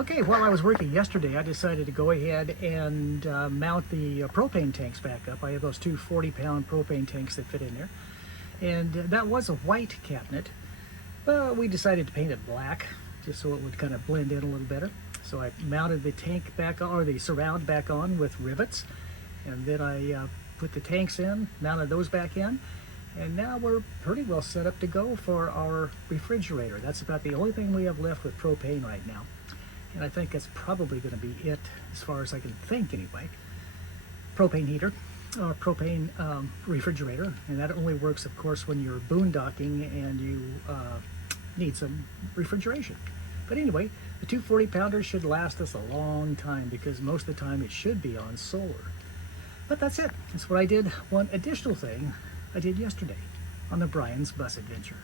Okay, while I was working yesterday, I decided to go ahead and mount the propane tanks back up. I have those two 40-pound propane tanks that fit in there. And that was a white cabinet. Well, we decided to paint it black, just so it would kind of blend in a little better. So I mounted the tank back on, or the surround back on with rivets. And then I put the tanks in, mounted those back in. And now we're pretty well set up to go for our refrigerator. That's about the only thing we have left with propane right now. And I think that's probably going to be it as far as I can think anyway. Propane heater, or propane refrigerator, and that only works of course when you're boondocking and you need some refrigeration. But anyway, the two 40-pounders should last us a long time because most of the time it should be on solar. But that's it. That's what I did. One additional thing I did yesterday on the Brian's Bus Adventure.